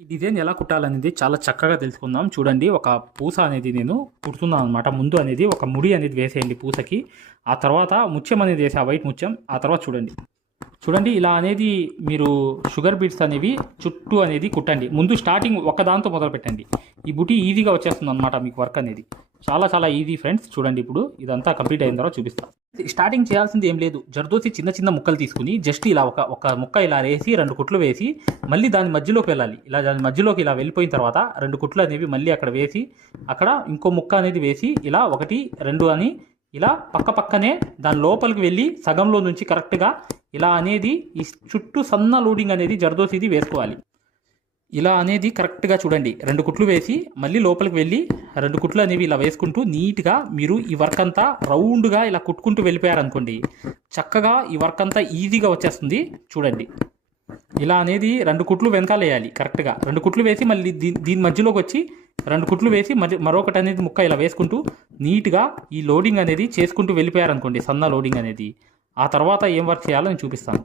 ఈ డిజైన్ ఎలా కుట్టాలనేది చాలా చక్కగా తెలుసుకుందాం. చూడండి ఒక పూస అనేది నేను కుడుతున్నాను అనమాట ముందు అనేది ఒక ముడి అనేది వేసేయండి పూసకి. ఆ తర్వాత ముత్యం అనేది వేసే ఆ వైట్ ముత్యం. ఆ తర్వాత చూడండి. చూడండి ఇలా అనేది మీరు షుగర్ బీట్స్ అనేవి చుట్టూ అనేది కుట్టండి. ముందు స్టార్టింగ్ ఒకదాంతో మొదలు పెట్టండి. ఈ బుటీ ఈజీగా వచ్చేస్తుంది అనమాట మీకు వర్క్ అనేది. చాలా చాలా ఈజీ ఫ్రెండ్స్. చూడండి ఇప్పుడు ఇదంతా కంప్లీట్ అయిన తర్వాత చూపిస్తాను స్టార్టింగ్ చేయాల్సింది ఏం లేదు. జర్దోసి చిన్న చిన్న ముక్కలు తీసుకుని జస్ట్ ఇలా ఒక ఒక ముక్క ఇలా వేసి రెండు కుట్లు వేసి మళ్ళీ దాని మధ్యలోకి వెళ్ళాలి. ఇలా దాని మధ్యలోకి ఇలా వెళ్ళిపోయిన తర్వాత రెండు కుట్లు అనేవి మళ్ళీ అక్కడ వేసి అక్కడ ఇంకో ముక్క అనేది వేసి ఇలా ఒకటి రెండు అని ఇలా పక్క పక్కనే దాని లోపలికి వెళ్ళి సగంలో నుంచి కరెక్ట్గా ఇలా అనేది ఈ చుట్టూ సన్న లోడింగ్ అనేది జర్దోసిది వేసుకోవాలి. ఇలా అనేది కరెక్ట్గా చూడండి. రెండు కుట్లు వేసి మళ్ళీ లోపలికి వెళ్ళి రెండు కుట్లు అనేవి ఇలా వేసుకుంటూ నీట్గా మీరు ఈ వర్క్ అంతా రౌండ్గా ఇలా కుట్టుకుంటూ వెళ్ళిపోయారనుకోండి చక్కగా ఈ వర్క్ అంతా ఈజీగా వచ్చేస్తుంది చూడండి. ఇలా అనేది రెండు కుట్లు వెనకాల వేయాలి కరెక్ట్గా రెండు కుట్లు వేసి మళ్ళీ దీని మధ్యలోకి వచ్చి రెండు కుట్లు వేసి మరి మరొకటి అనేది ముక్క ఇలా వేసుకుంటూ నీట్గా ఈ లోడింగ్ అనేది చేసుకుంటూ వెళ్ళిపోయారనుకోండి సన్న లోడింగ్ అనేది. ఆ తర్వాత ఏం వర్క్ చేయాలో నేను చూపిస్తాను.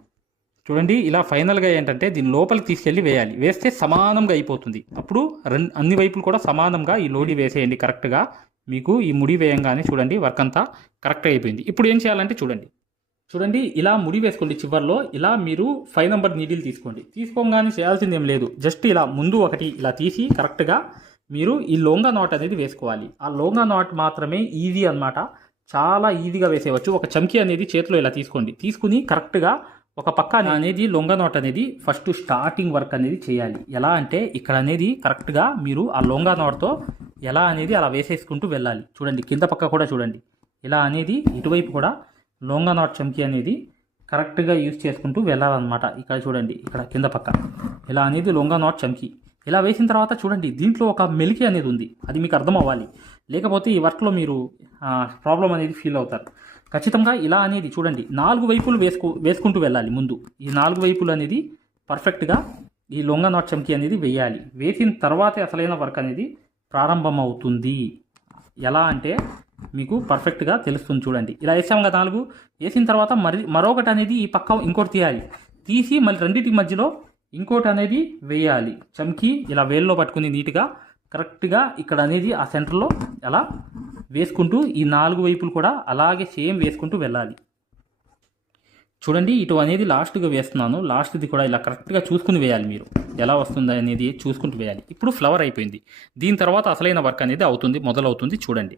చూడండి ఇలా ఫైనల్గా ఏంటంటే దీని లోపలికి తీసుకెళ్ళి వేయాలి. వేస్తే సమానంగా అయిపోతుంది. అప్పుడు రెండు అన్ని వైపులు కూడా సమానంగా ఈ లోడి వేసేయండి కరెక్ట్గా. మీకు ఈ ముడి వేయంగానే చూడండి వర్క్ అంతా కరెక్ట్ అయిపోయింది. ఇప్పుడు ఏం చేయాలంటే చూడండి. చూడండి ఇలా ముడి వేసుకోండి చివర్లో. ఇలా మీరు ఫైవ్ నెంబర్ నీడిల్ తీసుకోండి. తీసుకోగానే చేయాల్సింది ఏం లేదు. జస్ట్ ఇలా ముందు ఒకటి ఇలా తీసి కరెక్ట్గా మీరు ఈ లోంగా నాట్ అనేది వేసుకోవాలి. ఆ లోంగా నాట్ మాత్రమే ఈజీ అన్నమాట. చాలా ఈజీగా వేసేయవచ్చు. ఒక చమ్కీ అనేది చేతిలో ఇలా తీసుకోండి. తీసుకుని కరెక్ట్గా ఒక పక్క అనేది లొంగ నాట్ అనేది ఫస్ట్ స్టార్టింగ్ వర్క్ అనేది చేయాలి. ఎలా అంటే ఇక్కడ అనేది కరెక్ట్గా మీరు ఆ లొంగ నాట్తో ఎలా అనేది అలా వేసేసుకుంటూ వెళ్ళాలి. చూడండి కింద పక్క కూడా చూడండి. ఇలా అనేది ఇటువైపు కూడా లొంగ నాట్ చమ్కీ అనేది కరెక్ట్గా యూజ్ చేసుకుంటూ వెళ్ళాలన్నమాట. ఇక్కడ చూడండి ఇక్కడ కింద పక్క. ఇలా అనేది లొంగ నాట్ చమ్కీ. ఇలా వేసిన తర్వాత చూడండి దీంట్లో ఒక మెలికి అనేది ఉంది. అది మీకు అర్థం అవ్వాలి లేకపోతే ఈ వర్క్లో మీరు ప్రాబ్లం అనేది ఫీల్ అవుతారు. ఖచ్చితంగా ఇలా అనేది చూడండి నాలుగు వైపులు వేసుకు వేసుకుంటూ వెళ్ళాలి ముందు. ఈ నాలుగు వైపులు అనేది పర్ఫెక్ట్గా ఈ లొంగ నాట్ చమ్కి అనేది వేయాలి. వేసిన తర్వాతే అసలైన వర్క్ అనేది ప్రారంభం అవుతుంది ఎలా అంటే మీకు పర్ఫెక్ట్గా తెలుస్తుంది చూడండి. ఇలా వేసాం కదా నాలుగు. వేసిన తర్వాత మరి మరొకటి అనేది ఈ పక్క ఇంకోటి తీయాలి. తీసి మళ్ళీ రెండింటి మధ్యలో ఇంకోటి అనేది వేయాలి. చమ్కి ఇలా వేల్లో పట్టుకుని నీట్గా కరెక్ట్గా ఇక్కడ అనేది ఆ సెంటర్లో అలా వేసుకుంటూ ఈ నాలుగు వైపులు కూడా అలాగే సేమ్ వేసుకుంటూ వెళ్ళాలి. చూడండి ఇటు అనేది లాస్ట్గా వేస్తున్నాను. లాస్ట్ది కూడా ఇలా కరెక్ట్గా చూసుకుని వేయాలి మీరు. ఎలా వస్తుంది అనేది చూసుకుంటూ వేయాలి. ఇప్పుడు ఫ్లవర్ అయిపోయింది. దీని తర్వాత అసలైన వర్క్ అనేది అవుతుంది మొదలవుతుంది. చూడండి.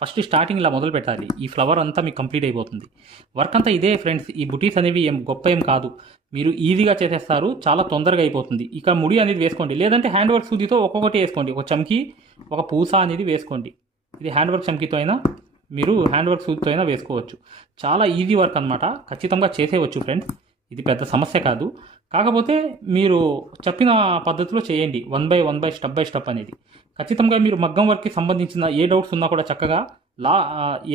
ఫస్ట్ స్టార్టింగ్ ఇలా మొదలు పెట్టాలి. ఈ ఫ్లవర్ అంతా మీకు కంప్లీట్ అయిపోతుంది. వర్క్ అంతా ఇదే ఫ్రెండ్స్. ఈ బుటీస్ అనేవి ఏం గొప్ప ఏం కాదు. మీరు ఈజీగా చేసేస్తారు. చాలా తొందరగా అయిపోతుంది. ఇక ముడి అనేది వేసుకోండి. లేదంటే హ్యాండ్ వర్క్ సూదితో ఒక్కొక్కటి వేసుకోండి. ఒక చమ్కి ఒక పూస అనేది వేసుకోండి. ఇది హ్యాండ్ వర్క్ చమ్కితో అయినా మీరు హ్యాండ్ వర్క్ సూదితో అయినా వేసుకోవచ్చు. చాలా ఈజీ వర్క్ అనమాట ఖచ్చితంగా చేసేయవచ్చు ఫ్రెండ్స్. ఇది పెద్ద సమస్య కాదు. కాకపోతే మీరు చెప్పిన పద్ధతిలో చేయండి. One by one by step by step అనేది. ఖచ్చితంగా మీరు మగ్గం వర్క్కి సంబంధించిన ఏ డౌట్స్ ఉన్నా కూడా చక్కగా లా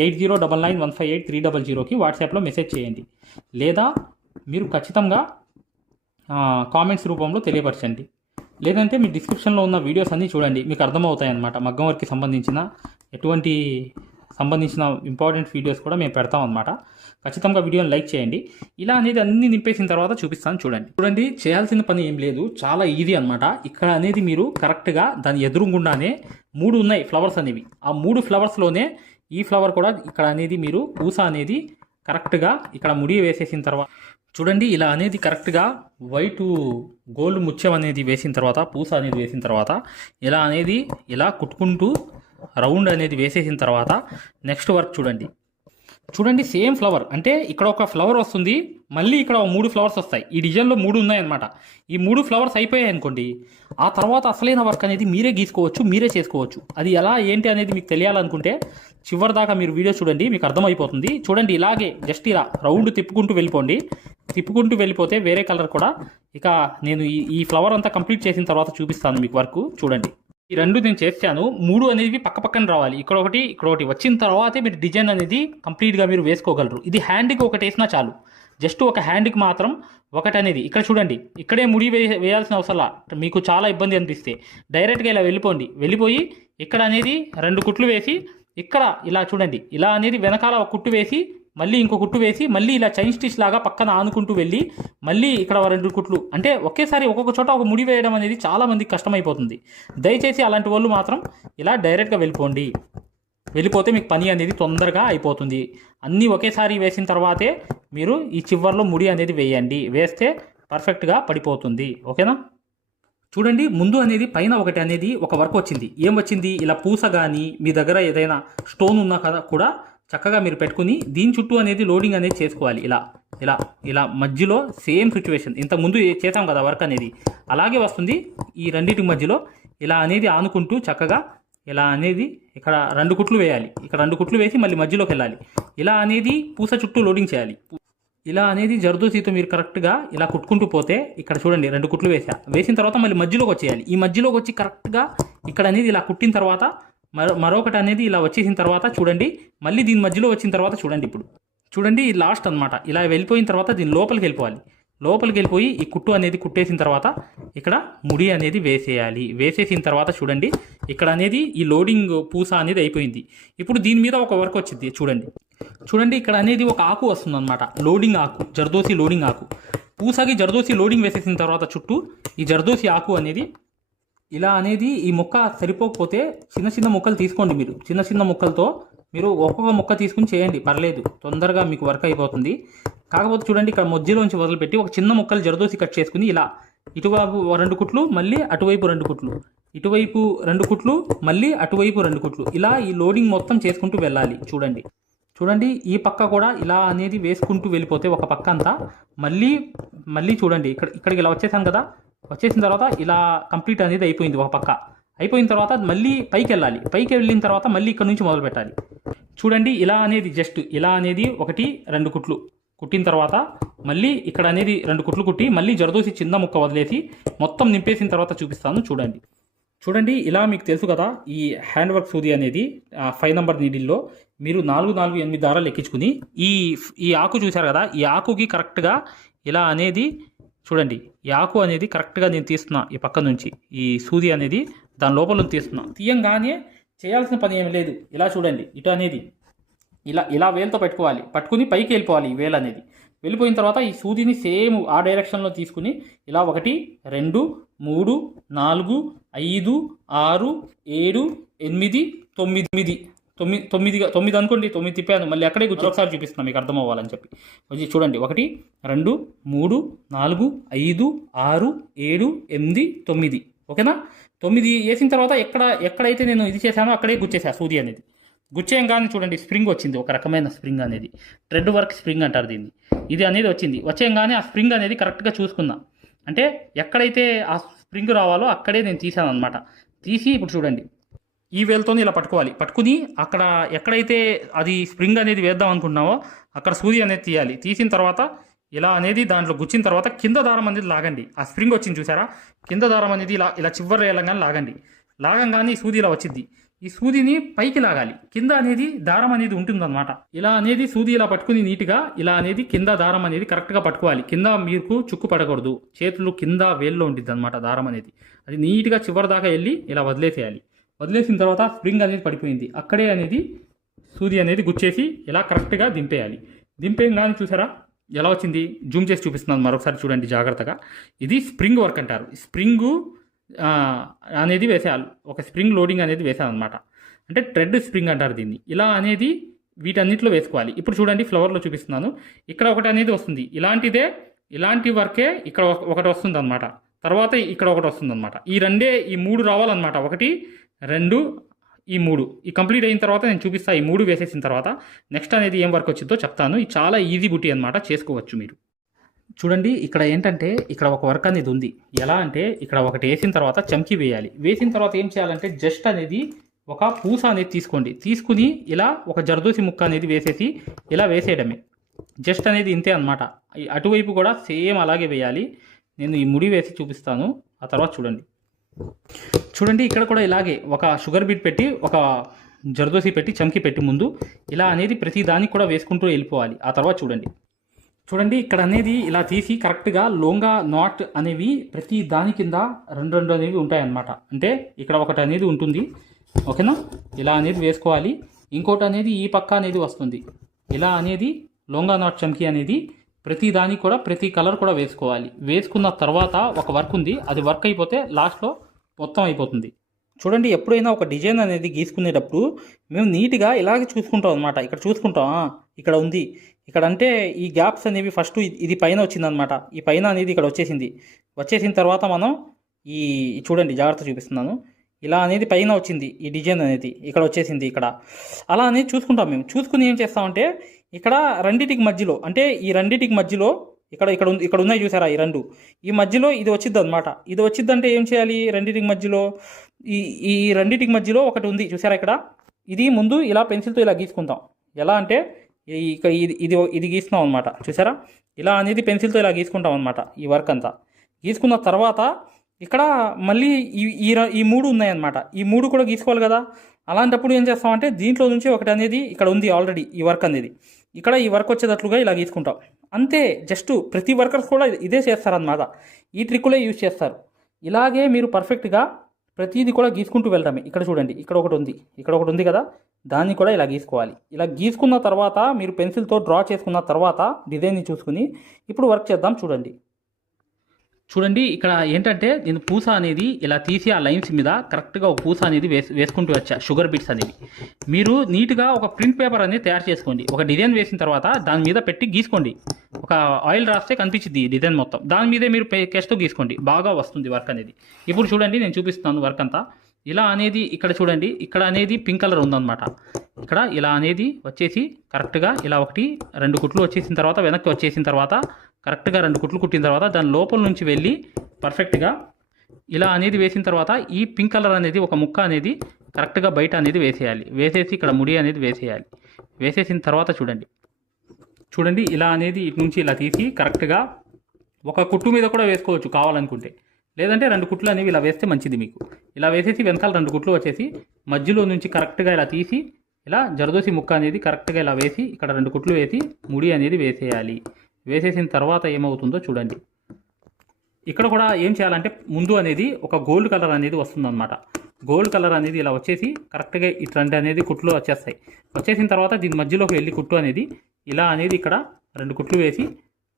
eight zero double nine one five eight three double జీరోకి వాట్సాప్లో మెసేజ్ చేయండి. లేదా మీరు ఖచ్చితంగా కామెంట్స్ రూపంలో తెలియపరచండి. లేదంటే మీ డిస్క్రిప్షన్లో ఉన్న వీడియోస్ అన్నీ చూడండి. మీకు అర్థమవుతాయి అన్నమాట మగ్గం వర్క్కి సంబంధించిన ఎటువంటి సంబంధించిన ఇంపార్టెంట్ వీడియోస్ కూడా మేము పెడతాం అనమాట ఖచ్చితంగా వీడియోని లైక్ చేయండి. ఇలా అనేది అన్ని నింపేసిన తర్వాత చూపిస్తాను చూడండి. చూడండి చేయాల్సిన పని ఏం లేదు. చాలా ఈజీ అనమాట ఇక్కడ అనేది మీరు కరెక్ట్గా దాని ఎదురుగుండానే మూడు ఉన్నాయి ఫ్లవర్స్ అనేవి. ఆ మూడు ఫ్లవర్స్లోనే ఈ ఫ్లవర్ కూడా ఇక్కడ అనేది మీరు పూస అనేది కరెక్ట్గా ఇక్కడ ముడి వేసేసిన తర్వాత చూడండి ఇలా అనేది కరెక్ట్గా వైట్ గోల్డ్ ముత్యం అనేది వేసిన తర్వాత పూస అనేది వేసిన తర్వాత ఇలా అనేది ఇలా కుట్టుకుంటూ రౌండ్ అనేది వేసేసిన తర్వాత నెక్స్ట్ వర్క్ చూడండి. చూడండి సేమ్ ఫ్లవర్. అంటే ఇక్కడ ఒక ఫ్లవర్ వస్తుంది మళ్ళీ ఇక్కడ మూడు ఫ్లవర్స్ వస్తాయి. ఈ డిజైన్లో మూడు ఉన్నాయన్నమాట. ఈ మూడు ఫ్లవర్స్ అయిపోయాయి అనుకోండి ఆ తర్వాత అసలైన వర్క్ అనేది మీరే గీసుకోవచ్చు మీరే చేసుకోవచ్చు. అది ఎలా ఏంటి అనేది మీకు తెలియాలనుకుంటే చివరిదాకా మీరు వీడియో చూడండి మీకు అర్థమైపోతుంది. చూడండి ఇలాగే జస్ట్ ఇలా రౌండ్ తిప్పుకుంటూ వెళ్ళిపోండి. తిప్పుకుంటూ వెళ్ళిపోతే వేరే కలర్ కూడా. ఇక నేను ఈ ఈ ఫ్లవర్ అంతా కంప్లీట్ చేసిన తర్వాత చూపిస్తాను మీకు వర్క్. చూడండి. ఈ రెండు నేను చేశాను మూడు అనేది పక్క పక్కన రావాలి. ఇక్కడ ఒకటి ఇక్కడ ఒకటి. వచ్చిన తర్వాతే మీరు డిజైన్ అనేది కంప్లీట్గా మీరు వేసుకోగలరు. ఇది హ్యాండ్కి ఒకటి వేసినా చాలు. జస్ట్ ఒక హ్యాండ్కి మాత్రం ఒకటి అనేది. ఇక్కడ చూడండి. ఇక్కడే ముడి వే వేయాల్సిన అవసరంలా. మీకు చాలా ఇబ్బంది అనిపిస్తే. డైరెక్ట్గా ఇలా వెళ్ళిపోండి. వెళ్ళిపోయి ఇక్కడ అనేది రెండు కుట్లు వేసి ఇక్కడ ఇలా చూడండి. ఇలా అనేది వెనకాల ఒక కుట్టు వేసి మళ్ళీ ఇంకో కుట్టు వేసి మళ్ళీ ఇలా చైన్ స్టిచ్ లాగా పక్కన ఆనుకుంటూ వెళ్ళి మళ్ళీ ఇక్కడ రెండు కుట్లు అంటే ఒకేసారి ఒక్కొక్క చోట ఒక ముడి వేయడం అనేది చాలామందికి కష్టమైపోతుంది. దయచేసి అలాంటి వాళ్ళు మాత్రం ఇలా డైరెక్ట్గా వెళ్ళిపోండి. వెళ్ళిపోతే మీకు పని అనేది తొందరగా అయిపోతుంది. అన్నీ ఒకేసారి వేసిన తర్వాతే మీరు ఈ చివర్లో ముడి అనేది వేయండి. వేస్తే పర్ఫెక్ట్గా పడిపోతుంది. ఓకేనా? చూడండి ముందు అనేది పైన ఒకటి అనేది ఒక వర్క్ వచ్చింది. ఏం వచ్చింది? ఇలా పూస కానీ మీ దగ్గర ఏదైనా స్టోన్ ఉన్నా కదా కూడా చక్కగా మీరు పెట్టుకుని దీని చుట్టూ అనేది లోడింగ్ అనేది చేసుకోవాలి. ఇలా ఇలా ఇలా మధ్యలో సేమ్ సిచ్యువేషన్ ఇంత ముందు చేసాం కదా వర్క్ అనేది. అలాగే వస్తుంది ఈ రెండింటి మధ్యలో ఇలా అనేది ఆనుకుంటూ చక్కగా ఇలా అనేది ఇక్కడ రెండు కుట్లు వేయాలి. ఇక్కడ రెండు కుట్లు వేసి మళ్ళీ మధ్యలోకి వెళ్ళాలి. ఇలా అనేది పూస చుట్టూ లోడింగ్ చేయాలి. ఇలా అనేది జర్దోసీతో మీరు కరెక్ట్గా ఇలా కుట్టుకుంటూ పోతే ఇక్కడ చూడండి రెండు కుట్లు వేసా వేసిన తర్వాత మళ్ళీ మధ్యలోకి వచ్చేయాలి. ఈ మధ్యలోకి వచ్చి కరెక్ట్గా ఇక్కడ అనేది ఇలా కుట్టిన తర్వాత మరో మరొకటి అనేది ఇలా వచ్చేసిన తర్వాత చూడండి మళ్ళీ దీని మధ్యలో వచ్చిన తర్వాత చూడండి ఇప్పుడు. చూడండి లాస్ట్ అన్నమాట. ఇలా వెళ్ళిపోయిన తర్వాత దీని లోపలికి వెళ్ళిపోవాలి. లోపలికి వెళ్ళిపోయి ఈ కుట్టు అనేది కుట్టేసిన తర్వాత ఇక్కడ ముడి అనేది వేసేయాలి. వేసేసిన తర్వాత చూడండి ఇక్కడ అనేది ఈ లోడింగ్ పూస అనేది అయిపోయింది. ఇప్పుడు దీని మీద ఒక వర్క్ వచ్చింది చూడండి. చూడండి ఇక్కడ అనేది ఒక ఆకు వస్తుంది అనమాట లోడింగ్ ఆకు జర్దోసి లోడింగ్ ఆకు. పూసకి జర్దోసి లోడింగ్ వేసేసిన తర్వాత చుట్టూ ఈ జర్దోసి ఆకు అనేది ఇలా అనేది ఈ మొక్క సరిపోకపోతే చిన్న చిన్న ముక్కలు తీసుకోండి మీరు. చిన్న చిన్న ముక్కలతో మీరు ఒక్కొక్క ముక్క తీసుకుని చేయండి. పర్లేదు. తొందరగా మీకు వర్క్ అయిపోతుంది. కాకపోతే చూడండి ఇక్కడ మధ్యలోంచి వదిలిపెట్టి ఒక చిన్న ముక్కలు జరదోసి కట్ చేసుకుని ఇలా ఇటువైపు రెండు కుట్లు మళ్ళీ అటువైపు రెండు కుట్లు. ఇటువైపు రెండు కుట్లు మళ్ళీ అటువైపు రెండు కుట్లు. ఇలా ఈ లోడింగ్ మొత్తం చేసుకుంటూ వెళ్ళాలి. చూడండి. చూడండి ఈ పక్క కూడా ఇలా అనేది వేసుకుంటూ వెళ్ళిపోతే ఒక పక్క అంతా. మళ్ళీ మళ్ళీ చూడండి. ఇక్కడ ఇక్కడికి ఇలా వచ్చేసాం కదా. వచ్చేసిన తర్వాత ఇలా కంప్లీట్ అనేది అయిపోయింది ఒక పక్క. అయిపోయిన తర్వాత మళ్ళీ పైకి వెళ్ళాలి పైకి వెళ్ళిన తర్వాత మళ్ళీ ఇక్కడ నుంచి మొదలు పెట్టాలి. చూడండి ఇలా అనేది జస్ట్ ఇలా అనేది ఒకటి రెండు కుట్లు. కుట్టిన తర్వాత మళ్ళీ ఇక్కడ అనేది రెండు కుట్లు కుట్టి మళ్ళీ జరదోసి చిన్న ముక్క వదిలేసి మొత్తం నింపేసిన తర్వాత చూపిస్తాను చూడండి. చూడండి ఇలా మీకు తెలుసు కదా ఈ హ్యాండ్ వర్క్ సూది అనేది ఫైవ్ నెంబర్ నీడిల్లో మీరు నాలుగు నాలుగు ఎనిమిది దారాలు ఎక్కించుకుని ఈ ఈ ఆకు చూశారు కదా ఈ ఆకుకి కరెక్ట్గా ఇలా అనేది చూడండి యాకు అనేది కరెక్ట్గా నేను తీస్తున్నా ఈ పక్క నుంచి. ఈ సూది అనేది దాని లోపల తీస్తున్నా. తీయంగానే చేయాల్సిన పని ఏమి లేదు. ఇలా చూడండి ఇటు అనేది. ఇలా ఇలా వేలతో పెట్టుకోవాలి. పట్టుకుని పైకి వెళ్ళిపోవాలి ఈ వేలు అనేది. వెళ్ళిపోయిన తర్వాత ఈ సూదిని సేమ్ ఆ డైరెక్షన్లో తీసుకుని ఇలా ఒకటి రెండు మూడు నాలుగు ఐదు ఆరు ఏడు ఎనిమిది తొమ్మిది తొమ్మిది తొమ్మిదిగా తొమ్మిది అనుకోండి తొమ్మిది తిప్పాను మళ్ళీ అక్కడే కూర్చో ఒకసారి చూపిస్తున్నాను మీకు అర్థం అవ్వాలని చెప్పి. వచ్చి చూడండి. ఒకటి రెండు మూడు నాలుగు ఐదు ఆరు ఏడు ఎనిమిది తొమ్మిది. ఓకేనా? తొమ్మిది వేసిన తర్వాత ఎక్కడ ఎక్కడైతే నేను ఇది చేశానో అక్కడే గుచ్చేసా సూది అనేది. గుచ్చేయంగానే చూడండి స్ప్రింగ్ వచ్చింది. ఒక రకమైన స్ప్రింగ్ అనేది. థ్రెడ్ వర్క్ స్ప్రింగ్ అంటారు దీన్ని. ఇది అనేది వచ్చింది. వచ్చేయంగానే ఆ స్ప్రింగ్ అనేది కరెక్ట్గా చూసుకున్నా. అంటే ఎక్కడైతే ఆ స్ప్రింగ్ రావాలో అక్కడే నేను తీసాను అనమాట తీసి ఇప్పుడు చూడండి. ఈ వేలతో ఇలా పట్టుకోవాలి. పట్టుకుని అక్కడ ఎక్కడైతే అది స్ప్రింగ్ అనేది వేద్దాం అనుకుంటున్నావో అక్కడ సూది అనేది తీయాలి. తీసిన తర్వాత ఇలా అనేది దాంట్లో గుచ్చిన తర్వాత కింద దారం అనేది లాగండి. ఆ స్ప్రింగ్ వచ్చింది చూసారా? కింద దారం అనేది ఇలా ఇలా చివరి వేలంగానే లాగండి. లాగంగానే ఈ సూది ఇలా వచ్చింది. ఈ సూదిని పైకి లాగాలి. కింద అనేది దారం అనేది ఉంటుందన్నమాట. ఇలా అనేది సూది ఇలా పట్టుకుని నీట్గా ఇలా అనేది కింద దారం అనేది కరెక్ట్గా పట్టుకోవాలి. కింద మీకు చుక్కు పడకూడదు. చేతులు కింద వేల్లో ఉంటుంది అనమాట దారం అనేది. అది నీట్గా చివరి దాకా వెళ్ళి ఇలా వదిలేసేయాలి. వదిలేసిన తర్వాత స్ప్రింగ్ అనేది పడిపోయింది. అక్కడే అనేది సూది అనేది గుచ్చేసి ఇలా కరెక్ట్గా దింపేయాలి. దింపేయంగానే చూసారా? ఎలా వచ్చింది? జూమ్ చేసి చూపిస్తున్నాను మరొకసారి చూడండి జాగ్రత్తగా. ఇది స్ప్రింగ్ వర్క్ అంటారు. స్ప్రింగు అనేది వేసేయాలి. ఒక స్ప్రింగ్ లోడింగ్ అనేది వేసాను అంటే ట్రెడ్ స్ప్రింగ్ అంటారు దీన్ని. ఇలా అనేది వీటన్నిటిలో వేసుకోవాలి. ఇప్పుడు చూడండి ఫ్లవర్లో చూపిస్తున్నాను. ఇక్కడ ఒకటి అనేది వస్తుంది. ఇలాంటిదే ఇలాంటి వర్కే ఇక్కడ ఒకటి వస్తుంది అనమాట తర్వాత ఇక్కడ ఒకటి వస్తుంది అనమాట ఈ రెండే ఈ మూడు రావాలన్నమాట. ఒకటి రెండు ఈ మూడు. ఈ కంప్లీట్ అయిన తర్వాత నేను చూపిస్తా ఈ మూడు వేసేసిన తర్వాత నెక్స్ట్ అనేది ఏం వర్క్ వచ్చిందో చెప్తాను. ఇది చాలా ఈజీ బుట్టి అనమాట చేసుకోవచ్చు మీరు. చూడండి ఇక్కడ ఏంటంటే ఇక్కడ ఒక వర్క్ అనేది ఉంది. ఎలా అంటే ఇక్కడ ఒకటి వేసిన తర్వాత చమ్కి వేయాలి. వేసిన తర్వాత ఏం చేయాలంటే జస్ట్ అనేది ఒక పూస అనేది తీసుకోండి. తీసుకుని ఇలా ఒక జర్దోసి ముక్క అనేది వేసేసి ఇలా వేసేయడమే. జస్ట్ అనేది ఇంతే అనమాట అటువైపు కూడా సేమ్ అలాగే వేయాలి. నేను ఈ ముడి వేసి చూపిస్తాను. ఆ తర్వాత చూడండి. చూడండి ఇక్కడ కూడా ఇలాగే ఒక షుగర్ బీట్ పెట్టి ఒక జరదోసి పెట్టి చమ్కి పెట్టి ముందు ఇలా అనేది ప్రతి దానికి కూడా వేసుకుంటూ వెళ్ళిపోవాలి. ఆ తర్వాత చూడండి. చూడండి ఇక్కడ అనేది ఇలా తీసి కరెక్ట్గా లోంగా నాట్ అనేవి ప్రతి దాని కింద రెండు రెండు అనేవి ఉంటాయన్నమాట. అంటే ఇక్కడ ఒకటి అనేది ఉంటుంది. ఓకేనా? ఇలా అనేది వేసుకోవాలి. ఇంకోటి అనేది ఈ పక్క అనేది వస్తుంది. ఇలా అనేది లోంగా నాట్ చమ్కి అనేది ప్రతి దానికి కూడా ప్రతి కలర్ కూడా వేసుకోవాలి. వేసుకున్న తర్వాత ఒక వర్క్ ఉంది. అది వర్క్ అయిపోతే లాస్ట్లో మొత్తం అయిపోతుంది. చూడండి ఎప్పుడైనా ఒక డిజైన్ అనేది గీసుకునేటప్పుడు మేము నీట్గా ఇలాగే చూసుకుంటాం అనమాట ఇక్కడ చూసుకుంటాం ఇక్కడ ఉంది. ఇక్కడ అంటే ఈ గ్యాప్స్ అనేవి ఫస్ట్ ఇది పైన వచ్చిందనమాట ఈ పైన అనేది ఇక్కడ వచ్చేసింది. వచ్చేసిన తర్వాత మనం ఈ చూడండి జాగ్రత్త చూపిస్తున్నాను. ఇలా అనేది పైన వచ్చింది ఈ డిజైన్ అనేది. ఇక్కడ వచ్చేసింది ఇక్కడ. అలా అనేది చూసుకుంటాం మేము. చూసుకుని ఏం చేస్తామంటే ఇక్కడ రెండిటికి మధ్యలో అంటే ఈ రెండిటికి మధ్యలో ఇక్కడ ఇక్కడ ఇక్కడ ఉన్నాయి చూసారా ఈ రెండు. ఈ మధ్యలో ఇది వచ్చింది అనమాట ఇది వచ్చిందంటే ఏం చేయాలి? రెండిటికి మధ్యలో ఈ ఈ రెండిటికి మధ్యలో ఒకటి ఉంది. చూసారా ఇక్కడ? ఇది ముందు ఇలా పెన్సిల్తో ఇలా గీసుకుందాం. ఎలా అంటే ఇక్కడ ఇది ఇది ఇది గీస్తున్నాం అనమాట చూసారా? ఇలా అనేది పెన్సిల్తో ఇలా గీసుకుంటాం అనమాట ఈ వర్క్ అంతా. గీసుకున్న తర్వాత ఇక్కడ మళ్ళీ ఈ ఈ మూడు ఈ మూడు ఉన్నాయన్నమాట ఈ మూడు కూడా గీసుకోవాలి కదా? అలాంటప్పుడు ఏం చేస్తామంటే దీంట్లో నుంచి ఒకటి అనేది ఇక్కడ ఉంది ఆల్రెడీ ఈ వర్క్ అనేది. ఇక్కడ ఈ వర్క్ వచ్చేటట్లుగా ఇలా గీసుకుంటాం. అంతే జస్ట్ ప్రతి వర్కర్స్ కూడా ఇదే చేస్తారన్నమాట. ఈ ట్రిక్కులే యూజ్ చేస్తారు. ఇలాగే మీరు పర్ఫెక్ట్గా ప్రతిదీ కూడా గీసుకుంటూ వెళ్ళడమే ఇక్కడ చూడండి ఇక్కడ ఒకటి ఉంది. ఇక్కడ ఒకటి ఉంది కదా? దాన్ని కూడా ఇలా గీసుకోవాలి. ఇలా గీసుకున్న తర్వాత మీరు పెన్సిల్తో డ్రా చేసుకున్న తర్వాత డిజైన్ని చూసుకుని ఇప్పుడు వర్క్ చేద్దాం చూడండి. చూడండి ఇక్కడ ఏంటంటే నేను పూస అనేది ఇలా తీసి ఆ లైన్స్ మీద కరెక్ట్గా ఒక పూస అనేది వేసు వేసుకుంటూ వచ్చా షుగర్ బిట్స్ అనేవి. మీరు నీట్గా ఒక ప్రింట్ పేపర్ అనేది తయారు చేసుకోండి. ఒక డిజైన్ వేసిన తర్వాత దాని మీద పెట్టి గీసుకోండి. ఒక ఆయిల్ రాస్తే కనిపించింది ఈ డిజైన్ మొత్తం. దాని మీదే మీరు కేస్తో గీసుకోండి. బాగా వస్తుంది వర్క్ అనేది. ఇప్పుడు చూడండి నేను చూపిస్తాను వర్క్ అంతా. ఇలా అనేది ఇక్కడ చూడండి ఇక్కడ అనేది పింక్ కలర్ ఉందన్నమాట. ఇక్కడ ఇలా అనేది వచ్చేసి కరెక్ట్గా ఇలా ఒకటి రెండు కుట్లు వచ్చేసిన తర్వాత వెనక్కి వచ్చేసిన తర్వాత కరెక్ట్గా రెండు కుట్లు కుట్టిన తర్వాత దాని లోపల నుంచి వెళ్ళి పర్ఫెక్ట్గా ఇలా అనేది వేసిన తర్వాత ఈ పింక్ కలర్ అనేది ఒక ముక్క అనేది కరెక్ట్గా బయట అనేది వేసేయాలి. వేసేసి ఇక్కడ ముడి అనేది వేసేయాలి. వేసేసిన తర్వాత చూడండి. చూడండి ఇలా అనేది ఇటు నుంచి ఇలా తీసి కరెక్ట్గా ఒక కుట్టు మీద కూడా వేసుకోవచ్చు కావాలనుకుంటే. లేదంటే రెండు కుట్లు అనేవి ఇలా వేస్తే మంచిది మీకు. ఇలా వేసేసి వెనకాల రెండు కుట్లు వచ్చేసి మధ్యలో నుంచి కరెక్ట్గా ఇలా తీసి ఇలా జరదోసి ముక్క అనేది కరెక్ట్గా ఇలా వేసి ఇక్కడ రెండు కుట్లు వేసి ముడి అనేది వేసేయాలి. వేసేసిన తర్వాత ఏమవుతుందో చూడండి. ఇక్కడ కూడా ఏం చేయాలంటే ముందు అనేది ఒక గోల్డ్ కలర్ అనేది వస్తుందన్నమాట. గోల్డ్ కలర్ అనేది ఇలా వచ్చేసి కరెక్ట్గా ఇట్లాంటి అనేది కుట్లు వచ్చేస్తాయి. వచ్చేసిన తర్వాత దీని మధ్యలోకి వెళ్ళి కుట్టు అనేది ఇలా అనేది ఇక్కడ రెండు కుట్లు వేసి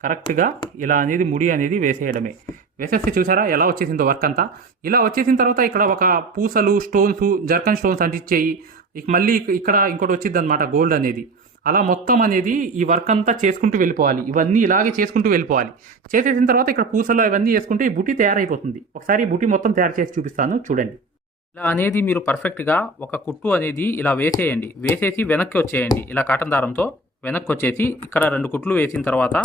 కరెక్ట్గా ఇలా అనేది ముడి అనేది వేసేయడమే. వేసేస్తే చూసారా ఎలా వచ్చేసిందో వర్క్ అంతా? ఇలా వచ్చేసిన తర్వాత ఇక్కడ ఒక పూసలు స్టోన్స్ జర్కన్ స్టోన్స్ అంటించేయి. ఇక మళ్ళీ ఇక్కడ ఇంకోటి వచ్చింది అనమాట గోల్డ్ అనేది. అలా మొత్తం అనేది ఈ వర్క్ అంతా చేసుకుంటూ వెళ్ళిపోవాలి. ఇవన్నీ ఇలాగే చేసుకుంటూ వెళ్ళిపోవాలి. చేసేసిన తర్వాత ఇక్కడ పూసలు ఇవన్నీ చేసుకుంటే ఈ బుట్టి తయారైపోతుంది. ఒకసారి ఈ బుట్టి మొత్తం తయారు చేసి చూపిస్తాను. చూడండి. ఇలా అనేది మీరు పర్ఫెక్ట్గా ఒక కుట్టు అనేది ఇలా వేసేయండి. వేసేసి వెనక్కి వచ్చేయండి. ఇలా కాటన్ దారంతో వెనక్కి వచ్చేసి ఇక్కడ రెండు కుట్లు వేసిన తర్వాత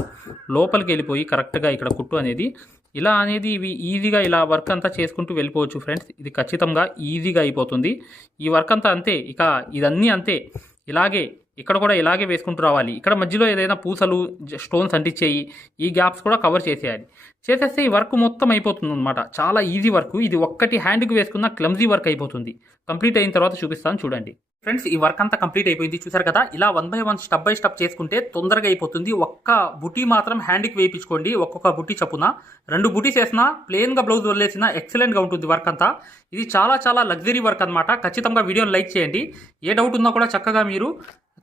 లోపలికి వెళ్ళిపోయి కరెక్ట్గా ఇక్కడ కుట్టు అనేది ఇలా అనేది ఇవి ఈజీగా ఇలా వర్క్ అంతా చేసుకుంటూ వెళ్ళిపోవచ్చు ఫ్రెండ్స్ ఇది ఖచ్చితంగా ఈజీగా అయిపోతుంది. ఈ వర్క్ అంతా అంతే. ఇక ఇదన్నీ అంతే. ఇలాగే ఇక్కడ కూడా ఇలాగే వేసుకుంటూ రావాలి. ఇక్కడ మధ్యలో ఏదైనా పూసలు స్టోన్స్ అంటించేయి ఈ గ్యాప్స్ కూడా కవర్ చేసేయాలి. చేసేస్తే ఈ వర్క్ మొత్తం అయిపోతుంది అనమాట చాలా ఈజీ వర్క్. ఇది ఒక్కటి హ్యాండ్కి వేసుకున్న క్లమ్జీ వర్క్ అయిపోతుంది. కంప్లీట్ అయిన తర్వాత చూపిస్తాను చూడండి. ఫ్రెండ్స్ ఈ వర్క్ అంతా కంప్లీట్ అయిపోయింది. చూసారు కదా? ఇలా one by one step by step చేసుకుంటే తొందరగా అయిపోతుంది. ఒక్క బుటీ మాత్రం హ్యాండ్కి వేయించుకోండి. ఒక్కొక్క బుటీ చప్పున. రెండు బుటీస్ వేసినా ప్లెయిన్గా బ్లౌజ్ వదిలేసిన ఎక్సలెంట్గా ఉంటుంది వర్క్ అంతా. ఇది చాలా చాలా లగ్జరీ వర్క్ అనమాట ఖచ్చితంగా వీడియోని లైక్ చేయండి. ఏ డౌట్ ఉన్నా కూడా చక్కగా మీరు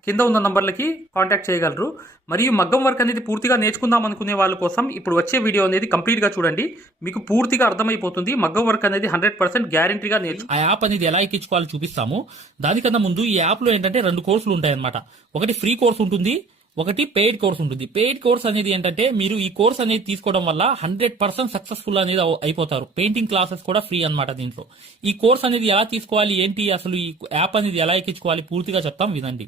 కింద ఉన్న నంబర్లకి కాంటాక్ట్ చేయగలరు. మరియు మగ్గం వర్క్ అనేది పూర్తిగా నేర్చుకుందాం అనుకునే వాళ్ళ కోసం ఇప్పుడు వచ్చే వీడియో అనేది కంప్లీట్గా చూడండి. మీకు పూర్తిగా అర్థమైపోతుంది. మగ్గం వర్క్ అనేది హండ్రెడ్ పర్సెంట్ గ్యారంటీగా నేర్చు ఆ యాప్ అనేది ఎలా ఎక్కించుకోవాలో చూపిస్తాము. దానికన్నా ముందు ఈ యాప్లో ఏంటంటే రెండు కోర్సులు ఉంటాయన్నమాట. ఒకటి ఫ్రీ కోర్స్ ఉంటుంది ఒకటి పెయిడ్ కోర్స్ ఉంటుంది. పెయిడ్ కోర్స్ అనేది ఏంటంటే మీరు ఈ కోర్స్ అనేది తీసుకోవడం వల్ల హండ్రెడ్ పర్సెంట్ సక్సెస్ఫుల్ అనేది అయిపోతారు. పెయింటింగ్ క్లాసెస్ కూడా ఫ్రీ అనమాట దీంట్లో. ఈ కోర్స్ అనేది ఎలా తీసుకోవాలి ఏంటి అసలు ఈ యాప్ అనేది ఎలా ఎక్కించుకోవాలి పూర్తిగా చెప్తాం వినండి.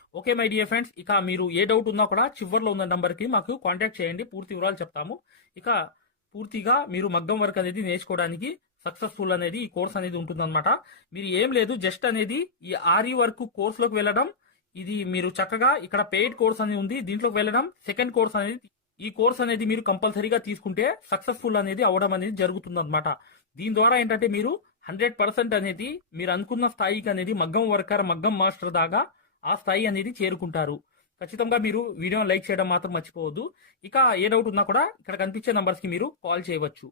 ఓకే మై డియర్ ఫ్రెండ్స్ ఇక మీరు ఏ డౌట్ ఉన్నా కూడా చివర్లో ఉన్న నెంబర్కి మాకు కాంటాక్ట్ చేయండి. పూర్తి వివరాలు చెప్తాము. ఇక పూర్తిగా మీరు మగ్గం వర్క్ అనేది నేర్చుకోవడానికి సక్సెస్ఫుల్ అనేది ఈ కోర్స్ అనేది ఉంటుందన్నమాట. మీరు ఏం లేదు జస్ట్ అనేది ఈ ఆర్ఈ వర్క్ కోర్సులోకి వెళ్ళడం. ఇది మీరు చక్కగా ఇక్కడ పెయిడ్ కోర్స్ అనేది ఉంది దీంట్లోకి వెళ్ళడం. సెకండ్ కోర్స్ అనేది ఈ కోర్స్ అనేది మీరు కంపల్సరీగా తీసుకుంటే సక్సెస్ఫుల్ అనేది అవడం అనేది జరుగుతుందన్నమాట. దీని ద్వారా ఏంటంటే మీరు హండ్రెడ్ పర్సెంట్ అనేది మీరు అనుకున్న స్థాయికి అనేది మగ్గం వర్కర్ మగ్గం మాస్టర్ దాకా ఆ స్థాయి అనేది చేరుకుంటారు. ఖచ్చితంగా మీరు వీడియోని లైక్ చేయడం మాత్రం మర్చిపోవద్దు. ఇక ఏ డౌట్ ఉన్నా కూడా ఇక్కడ కనిపించే నంబర్స్కి మీరు కాల్ చేయవచ్చు.